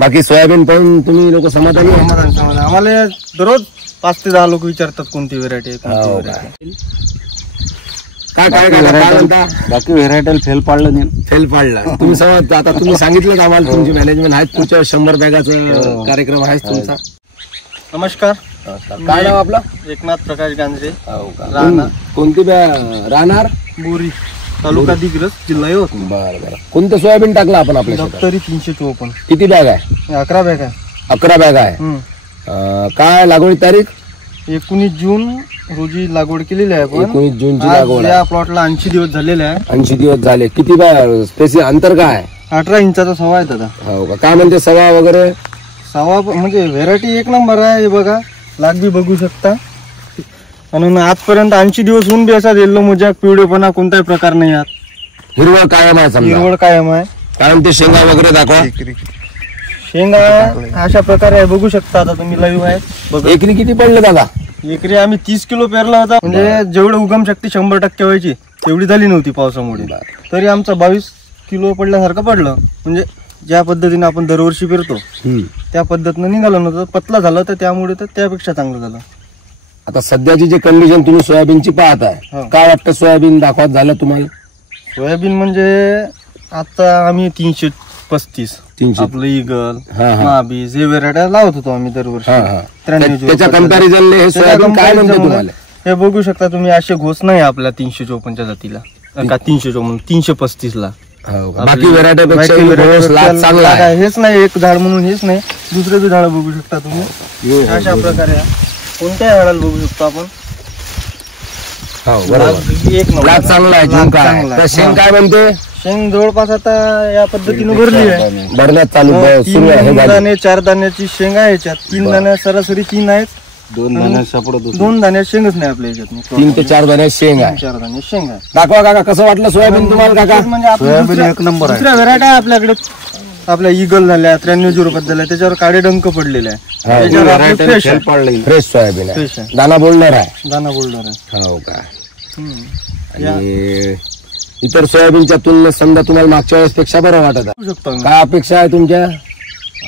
बाकी सोयाबीन पण तुम्ही लोक समाधानी आहे? समाधान. आम्हाला दररोज 5 ते 10 लोक विचारतात कोणती व्हेरायटी आहे, कोणती व्हेरायटी. काय काय काय म्हणता? बाकी व्हेरायटीला फेल पाडलं नाही. फेल पाडला तुम्ही समज. आता तुम्ही सांगितलं आम्हाला तुमची मॅनेजमेंट आहेत, पुढच्या 100 बॅगाचा कार्यक्रम आहे तुमचा. नमस्कार. काय नाव आपलं? एकनाथ प्रकाश गांजरे. राहणार कोणती राहणार? बोरी, तालुका दिग्रस, जिल्हा यवतमाळ. बरं बरं. कोणतं सोयाबीन टाकलं आपण आपल्या शेतात? दप्तरी 354. किती बॅग आहे? 11 बॅग आहे. 11 बॅग आहे. काय लागवडी तारीख? 19 जून रोजी लागवड केलेली आहे. आपण 19 जूनची आज लागवड. या प्लॉटला 80 दिवस झालेले आहे. 80 दिवस झाले. किती बॅग? स्पेसिफिक अंतर काय आहे? 18 इंचाचा सवा आहे दादा. हो का? काय म्हणते सवा वगैरे? सवा म्हणजे व्हेरायटी एक नंबर आहे. हे बघा, लाग बी बघू शकता. आणि आजपर्यंत 80 दिवस होऊन बी असा येल्लो मोजाक पिवळेपणा कोणताही प्रकार नाही यात. हिरवळ कायम आहे समजा. हिरवळ कायम आहे. काय म्हणते शेंगा वगैरे दाखवा. शेंगा अशा प्रकारे आहे, बघू शकता. आता तुम्ही लाईव्ह आहे बघा. एकरी किती पडले दादा? एकरी आम्ही 30 किलो पेरला होता. म्हणजे जेवढं उगम शक्ती 100% व्हायची तेवढी झाली नव्हती पावसामुळे. तरी आमचा 22 किलो पडल्यासारखं पडलं. म्हणजे ज्या पद्धतीने आपण दरवर्षी पेरतो त्या पद्धतीनं निघालं नव्हतं. पतला झालं तर त्यामुळे तर त्यापेक्षा चांगलं झालं. आता सध्याची जी कंडिशन तुम्ही सोयाबीनची पाहत आहे, काय वाटतं सोयाबीन दाखवत झालं तुम्हाला? सोयाबीन म्हणजे आता आम्ही 335 आपलं इगल, महाबीज हे व्हेरायटी लावत होतो आम्ही दरवर्षी. 93 त्याच्या कंपॅरिझन हे सोयाबीन काय म्हणते तुम्हाला? हे बघू शकता तुम्ही. असे घोस नाही आपल्या 354च्या जातीला का 335 ला. बाकी व्हेरायटीपेक्षा चांगला आहे. हेच नाही एक झाड म्हणून हेच नाही, दुसरे बी झाड बघू शकता तुम्ही. अशा प्रकारे कोणत्या झाडाला बघू शकतो आपण. एक नंबर चांगला आहे. शेंग काय म्हणते? शेंग जवळपास आता या पद्धतीने भरली आहे. भरण्यात चालू सुरू आहे. 3 दाणे 4 दाण्याची शेंग आहे याच्यात. 3 दाण्या सरासरी 3 आहेत. 2 दाण्या शेंगच नाही आपल्या याच्यात. 3 ते 4 दाणे शेंग आहे. 4 दाणे शेंग आहे. दाखवा काका कसं वाटलं सोयाबीन तुम्हाला काका? म्हणजे एक नंबर आहे. दुसऱ्या व्हेरायटी आहे आपल्याकडे. आपल्या इगल झाल्या 93 झाल्या त्याच्यावर काळे डंक पडलेले आहे. फ्रेश सोयाबीन आहे. दाना बोलणार आहे. दाना बोलणार आहे. हो का? आणि इतर सोयाबीनच्या तुलनेत समजा तुम्हाला मागच्या वेळेस पेक्षा बरं वाटत आहे. काय अपेक्षा आहे तुमच्या?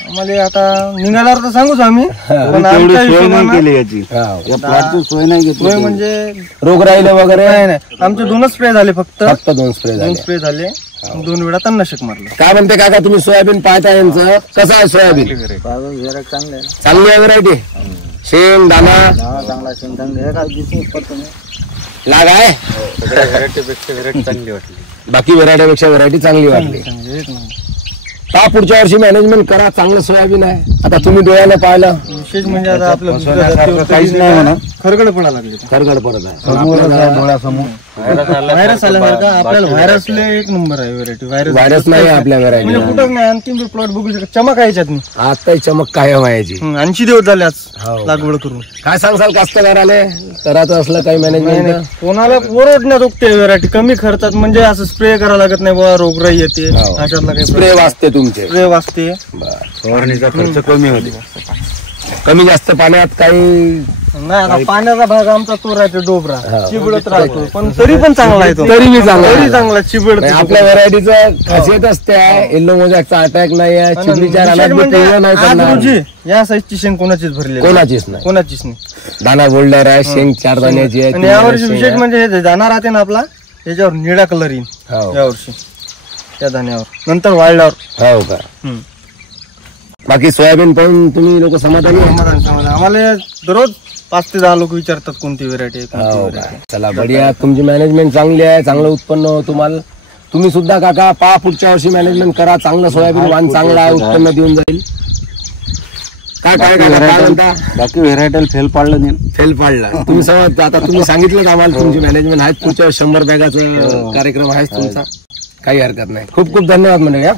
आम्हाला आता निघाल्यावर तर सांगूच आम्ही. पण आमच्या हिशोबाने सोय नाही. सोय म्हणजे रोगराईला वगैरे नाही. आमचे 2च स्प्रे झाले फक्त. 2 स्प्रे झाले. 2 वेळा तणनाशक मारलं. काय म्हणते काका तुम्ही सोयाबीन पाहता यांचं कसं आहे सोयाबीन? चांगली आहे व्हरायटी. शेंग दाना चांगला शेंग चांगली लाग आहे. बाकी व्हेरायटीपेक्षा व्हेरायटी चांगली वाटली. का पुढच्या वर्षी मॅनेजमेंट करा, चांगलं सोयाबीन आहे. आता तुम्ही डोळ्याने पाहिलं. विशेष म्हणजे आता आपलं काहीच नाही म्हणा. खरगड पडा लागले. खरगड पडत आहे डोळ्यासमोर. व्हायरस आल्यासारखं आपल्याला व्हायरसले एक नंबर आहे व्हेरायटी. व्हायरस नाही आपल्या व्हेरायटी म्हणजे कुठं नाही. आणखी प्लॉट बघू शकता. चमक आहे याच्यात. आता चमक कायम आहे याची. 80 दिवस झाले आज लागवड करून. काय सांगसाल कास्तकाराले करायचं असलं काही मॅनेजमेंट? कोणाला परवडण्यात उगते व्हेरायटी कमी खर्चात. म्हणजे असं स्प्रे करावं लागत नाही बाबा. रोगराई येते अशातला काही स्प्रे वाचते तुमचे. स्प्रे वाचते. फवारणीचा खर्च कमी होते. कमी जास्त पाण्यात काही नाही. आता पाण्याचा भाग आमचा तो राहतो डोबरा. चिबडत राहतो पण तरी पण चांगला आहे तो. तरी चांगला चिबड. आपल्या व्हरायटीचं खासियत असते येल्लो मोजॅकचा अटॅक नाही आहे. चिबडीच्या नाही. या साईजची शेंग कोणाचीच भरली कोणाचीच नाही. दाना बोल्डर आहे. शेंग 4 दाण्याची आहे. आणि यावर्षी विशेष म्हणजे हे दाना राहते ना आपला याच्यावर निळा कलर येईल यावर्षी त्या दाण्यावर. नंतर वाळल्यावर. हो का? बाकी सोयाबीन पण तुम्ही लोक समाधानी? समाधान. आम्हाला दररोज 5 ते 10 लोक विचारतात कोणती व्हेरायटी आहे. चला बढिया. तुमची मॅनेजमेंट चांगली आहे. चांगलं उत्पन्न हो तुम्हाला. तुम्ही सुद्धा काका पहा पुढच्या वर्षी मॅनेजमेंट करा. चांगलं सोयाबीन वाण चांगला आहे. उत्पन्न देऊन जाईल. काय काय म्हणता? बाकी व्हेरायटीला फेल पाडलं नाही. फेल पाडला तुम्ही समज. आता तुम्ही सांगितलं आम्हाला तुमची मॅनेजमेंट आहेत, पुढच्या 100 बॅगाचा कार्यक्रम आहे तुमचा. काही हरकत नाही. खूप खूप धन्यवाद म्हणजे.